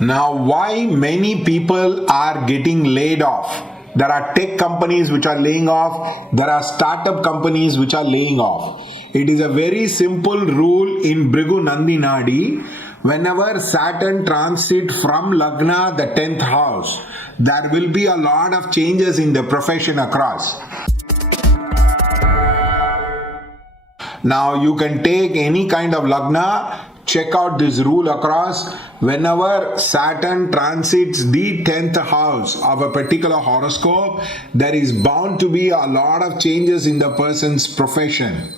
Now, why many people are getting laid off? There are tech companies which are laying off. There are startup companies which are laying off. It is a very simple rule in Bhrigu Nandinadi. Whenever Saturn transit from lagna, the 10th house, there will be a lot of changes in the profession across. Now, you can take any kind of lagna, check out this rule across. Whenever Saturn transits the 10th house of a particular horoscope, there is bound to be a lot of changes in the person's profession.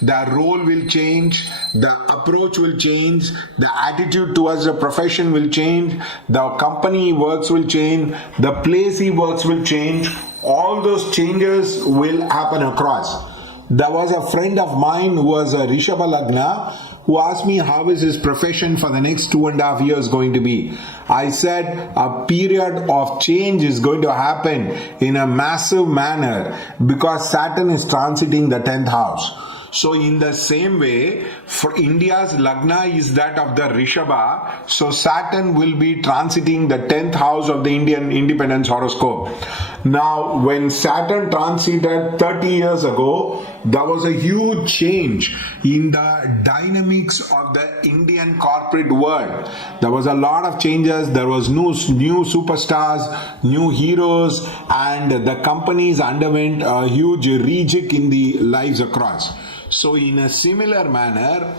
The role will change, the approach will change, the attitude towards the profession will change, the company he works will change, the place he works will change. All those changes will happen across. There was a friend of mine who was a Rishabha Lagna who asked me how is his profession for the next 2.5 years going to be. I said a period of change is going to happen in a massive manner because Saturn is transiting the 10th house. So in the same way, for India's Lagna is that of the Rishabha. So Saturn will be transiting the 10th house of the Indian independence horoscope. Now, when Saturn transited 30 years ago, there was a huge change in the dynamics of the Indian corporate world. There was a lot of changes. There was new superstars, new heroes, and the companies underwent a huge rejig in the lives across. So in a similar manner,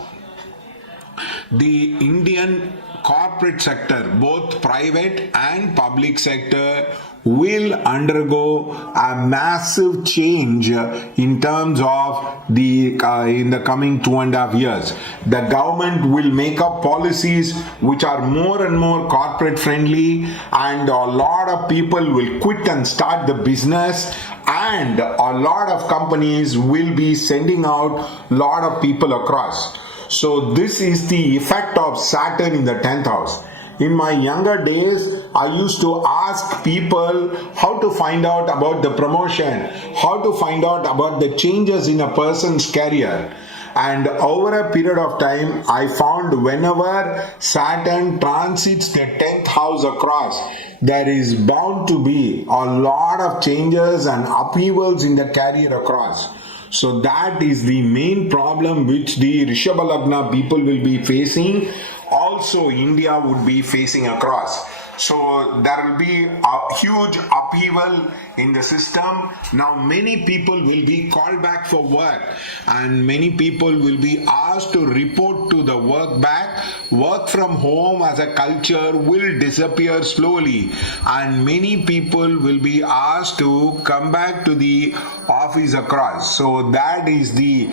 the Indian corporate sector, both private and public sector, will undergo a massive change in terms of the in the coming 2.5 years. The government will make up policies which are more and more corporate friendly, and a lot of people will quit and start the business, and a lot of companies will be sending out a lot of people across. So this is the effect of Saturn in the 10th house. In my younger days, I used to ask people how to find out about the promotion, how to find out about the changes in a person's career. And over a period of time, I found whenever Saturn transits the 10th house across, there is bound to be a lot of changes and upheavals in the career across. So that is the main problem which the Rishabha Lagna people will be facing. Also, India would be facing across. So there will be a huge upheaval in the system. Now many people will be called back for work, and many people will be asked to report to the work back. Work from home as a culture will disappear slowly, and many people will be asked to come back to the office across. So that is the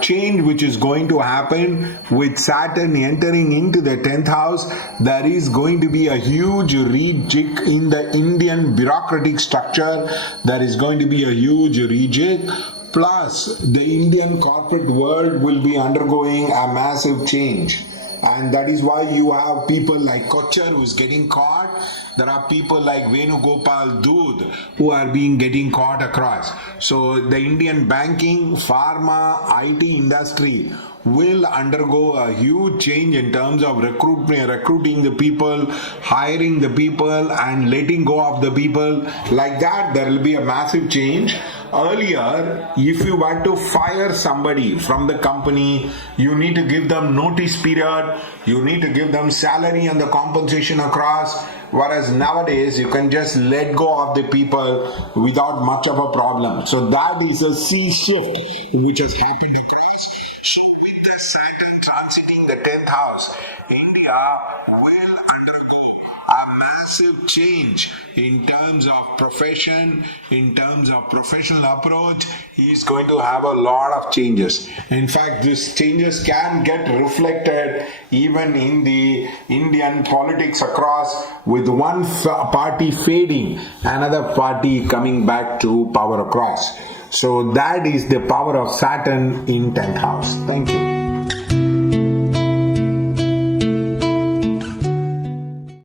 change which is going to happen with Saturn entering into the 10th house. There is going to be a huge rejig in the Indian bureaucratic structure. There is going to be a huge rejig. Plus, the Indian corporate world will be undergoing a massive change. And that is why you have people like Kochar who is getting caught. There are people like Venugopal Dood who are getting caught across. So the Indian banking, pharma, IT industry will undergo a huge change in terms of recruiting the people, hiring the people, and letting go of the people. Like that, there will be a massive change. Earlier, if you were to fire somebody from the company, you need to give them notice period, you need to give them salary and the compensation across. Whereas nowadays, you can just let go of the people without much of a problem. So that is a sea shift which has happened across. So with the Saturn transiting the 10th house, India will undergo a massive change in terms of profession, in terms of professional approach. He is going to have a lot of changes. In fact, these changes can get reflected even in the Indian politics across, with one party fading, another party coming back to power across. So that is the power of Saturn in 10th house. Thank you.